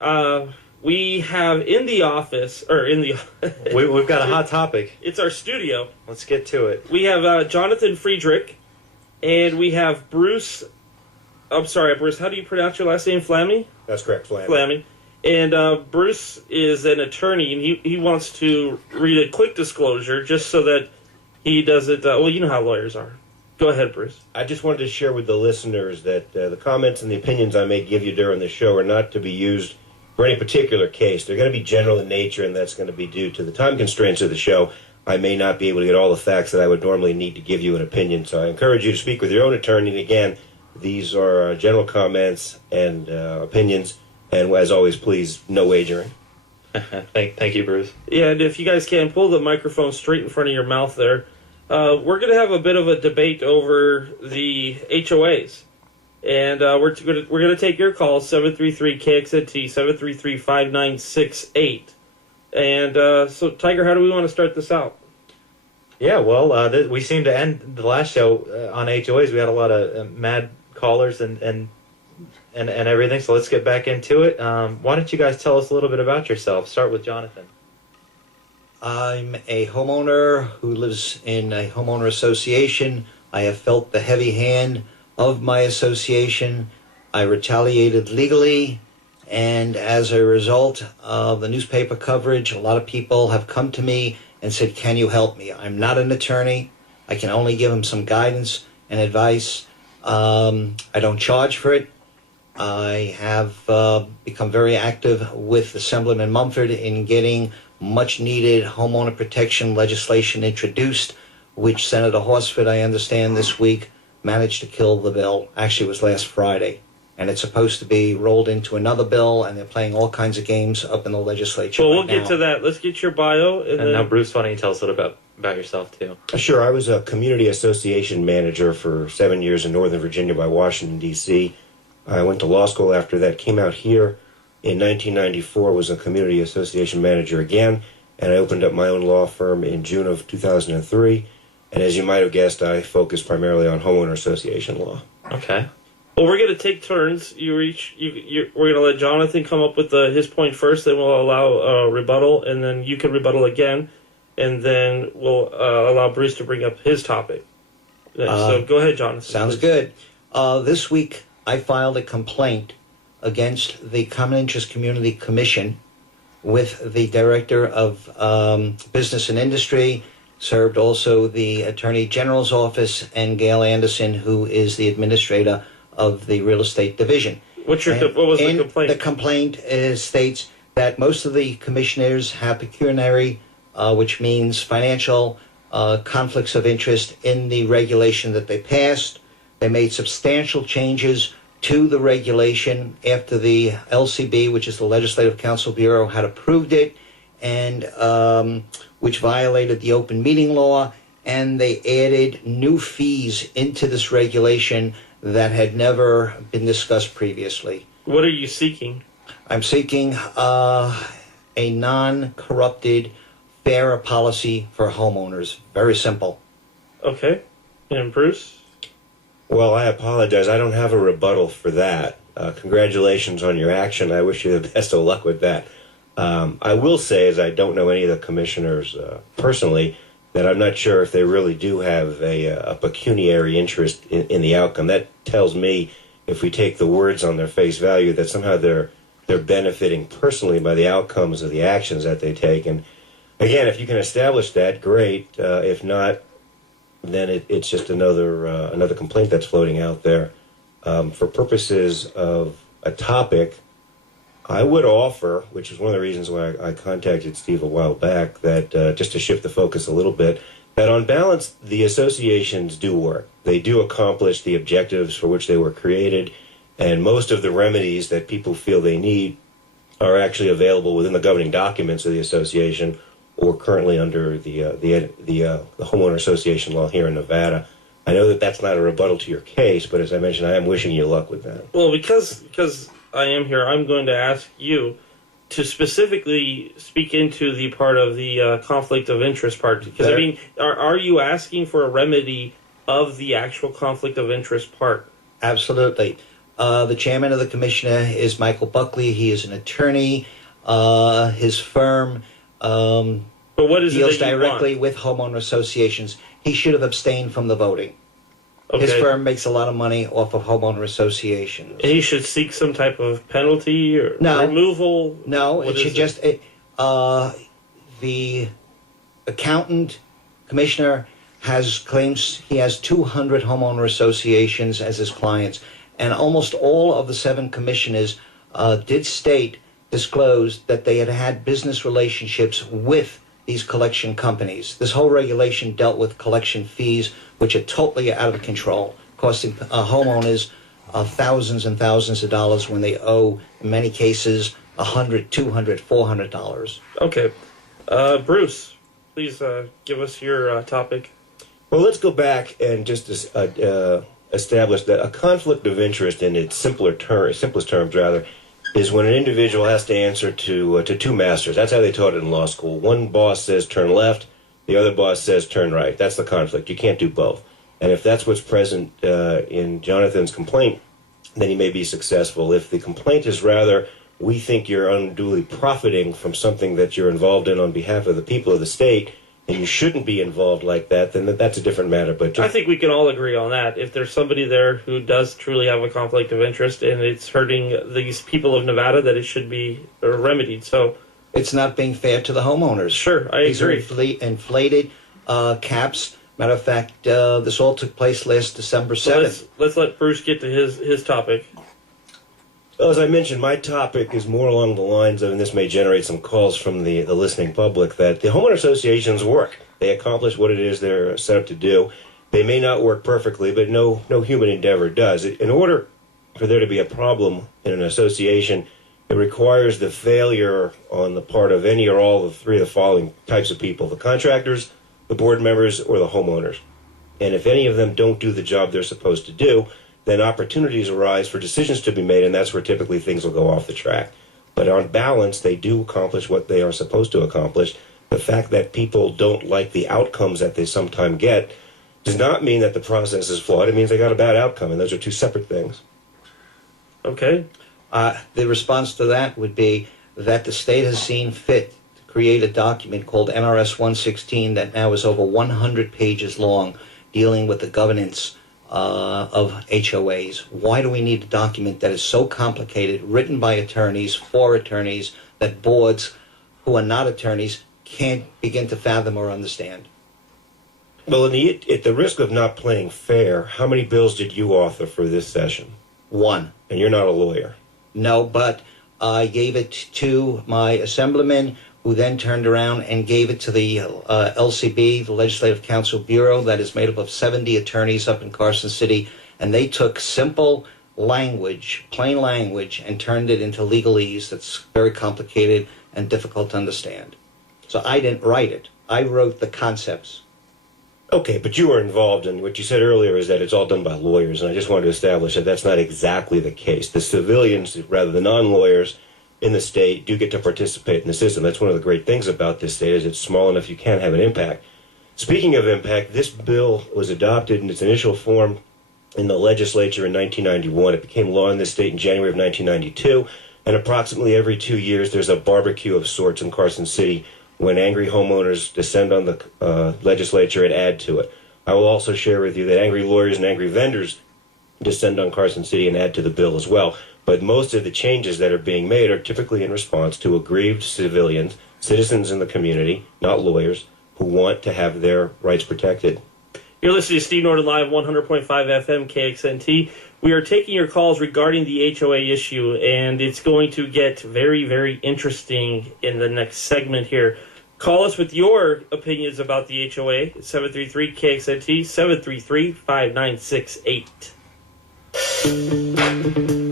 We have in the office, or in the... We've got a hot topic. It's our studio. Let's get to it. We have Jonathan Friedrich, and we have Bruce... I'm sorry, Bruce, how do you pronounce your last name? Flammy? That's correct, Flammy. Flammy. And Bruce is an attorney, and he wants to read a quick disclosure just so that he doesn't... well, you know how lawyers are. Go ahead, Bruce. I just wanted to share with the listeners that the comments and the opinions I may give you during the show are not to be used for any particular case. They're going to be general in nature, and that's going to be due to the time constraints of the show. I may not be able to get all the facts that I would normally need to give you an opinion, so I encourage you to speak with your own attorney. And again, these are general comments and opinions, and as always, please, no wagering. Thank you, Bruce. Yeah, and if you guys can, pull the microphone straight in front of your mouth there. We're going to have a bit of a debate over the HOAs. And we're going to take your calls, 733-KXNT, 733-5968. And so, Tiger, how do we want to start this out? Yeah, well, we seem to end the last show on HOAs. We had a lot of mad callers and everything, so let's get back into it. Why don't you guys tell us a little bit about yourself? Start with Jonathan. I'm a homeowner who lives in a homeowner association. I have felt the heavy hand of my association. I retaliated legally, and as a result of the newspaper coverage, a lot of people have come to me and said, can you help me? I'm not an attorney. I can only give them some guidance and advice. I don't charge for it. I have become very active with Assemblyman Mumford in getting much-needed homeowner protection legislation introduced, which Senator Horsford, I understand, this week managed to kill the bill. Actually, it was last Friday. And it's supposed to be rolled into another bill, and they're playing all kinds of games up in the legislature. Well, we'll get to that. Let's get your bio. And then... now, Bruce, why don't you tell us a little about yourself, too? Sure. I was a community association manager for 7 years in Northern Virginia by Washington, D.C. I went to law school after that, came out here in 1994, was a community association manager again, and I opened up my own law firm in June of 2003. And as you might have guessed, I focus primarily on homeowner association law. Okay. Well, we're going to take turns. We're going to let Jonathan come up with his point first, then we'll allow rebuttal, and then you can rebuttal again, and then we'll allow Bruce to bring up his topic. So go ahead, Jonathan. Sounds good. This week, I filed a complaint against the Common Interest Community Commission with the Director of Business and Industry, served also the Attorney General's office, and Gail Anderson, who is the administrator of the Real Estate Division. What was the complaint? The complaint states that most of the commissioners have pecuniary, which means financial conflicts of interest in the regulation that they passed. They made substantial changes to the regulation after the LCB, which is the Legislative Counsel Bureau, had approved it, and which violated the open meeting law, and they added new fees into this regulation that had never been discussed previously. What are you seeking? I'm seeking a non-corrupted, fairer policy for homeowners. Very simple. Okay. And Bruce? Well, I apologize. I don't have a rebuttal for that. Congratulations on your action. I wish you the best of luck with that. I will say, as I don't know any of the commissioners personally, that I'm not sure if they really do have a pecuniary interest in the outcome. That tells me, if we take the words on their face value, that somehow they're benefiting personally by the outcomes of the actions that they take. And again, if you can establish that, great. If not, then it's just another complaint that's floating out there. For purposes of a topic, I would offer, which is one of the reasons why I contacted Steve a while back, that just to shift the focus a little bit, that on balance, the associations do work. They do accomplish the objectives for which they were created, and most of the remedies that people feel they need are actually available within the governing documents of the association, or currently under the homeowner association law here in Nevada. I know that that's not a rebuttal to your case, but as I mentioned, I am wishing you luck with that. Well, because I am here, I'm going to ask you to specifically speak into the part of the conflict of interest part. Because, I mean, are you asking for a remedy of the actual conflict of interest part? Absolutely. The chairman of the commissioner is Michael Buckley. He is an attorney. His firm But what is deals it that you directly want? with homeowner associations. He should have abstained from the voting. Okay. His firm makes a lot of money off of homeowner associations. And he should seek some type of penalty or No. removal. No, What it is should just the accountant commissioner claims he has 200 homeowner associations as his clients, and almost all of the 7 commissioners did disclose that they had had business relationships with these collection companies. This whole regulation dealt with collection fees, which are totally out of control, costing homeowners thousands and thousands of dollars when they owe, in many cases, $100, $200, $400. Okay. Bruce, please give us your topic. Well, let's go back and just establish that a conflict of interest in its simplest terms, rather, is when an individual has to answer to 2 masters. That's how they taught it in law school. One boss says turn left, the other boss says turn right. That's the conflict. You can't do both. And if that's what's present in Jonathan's complaint, then he may be successful. If the complaint is rather, we think you're unduly profiting from something that you're involved in on behalf of the people of the state, and you shouldn't be involved like that, then that's a different matter. But I think we can all agree on that. If there's somebody there who does truly have a conflict of interest and it's hurting these people of Nevada, that it should be remedied. So, It's not being fair to the homeowners. sure, I These are agree. inflated caps. Matter of fact, this all took place last December So 7th. let's let Bruce get to his topic. Well, as I mentioned, my topic is more along the lines of, and this may generate some calls from the listening public, that the homeowner associations work. They accomplish what it is they're set up to do. They may not work perfectly, but no human endeavor does. In order for there to be a problem in an association, it requires the failure on the part of any or all of 3 of the following types of people: the contractors, the board members, or the homeowners. And if any of them don't do the job they're supposed to do, then opportunities arise for decisions to be made, and that's where typically things will go off the track. But on balance, they do accomplish what they are supposed to accomplish. The fact that people don't like the outcomes that they sometimes get does not mean that the process is flawed. It means they got a bad outcome, and those are 2 separate things. Okay. The response to that would be that the state has seen fit to create a document called NRS 116 that now is over 100 pages long, dealing with the governance of HOAs. Why do we need a document that is so complicated, written by attorneys, for attorneys, that boards who are not attorneys can't begin to fathom or understand? Well, at the risk of not playing fair, how many bills did you author for this session? 1. And you're not a lawyer. No, but I gave it to my assemblyman, who then turned around and gave it to the LCB, the Legislative Council Bureau, that is made up of 70 attorneys up in Carson City, and they took simple language, plain language, and turned it into legalese that's very complicated and difficult to understand. So I didn't write it. I wrote the concepts. Okay, but you were involved, and what you said earlier is that it's all done by lawyers, and I just wanted to establish that that's not exactly the case. The civilians, rather the non-lawyers in the state, do get to participate in the system. That's one of the great things about this state, is it's small enough you can have an impact. Speaking of impact, this bill was adopted in its initial form in the legislature in 1991. It became law in this state in January of 1992, and approximately every 2 years there's a barbecue of sorts in Carson City when angry homeowners descend on the legislature and add to it. I will also share with you that angry lawyers and angry vendors descend on Carson City and add to the bill as well. But most of the changes that are being made are typically in response to aggrieved civilians, citizens in the community, not lawyers, who want to have their rights protected. You're listening to Steve Norton Live, 100.5 FM KXNT. We are taking your calls regarding the HOA issue, and it's going to get very, very interesting in the next segment here. Call us with your opinions about the HOA, 733-KXNT, 733-5968.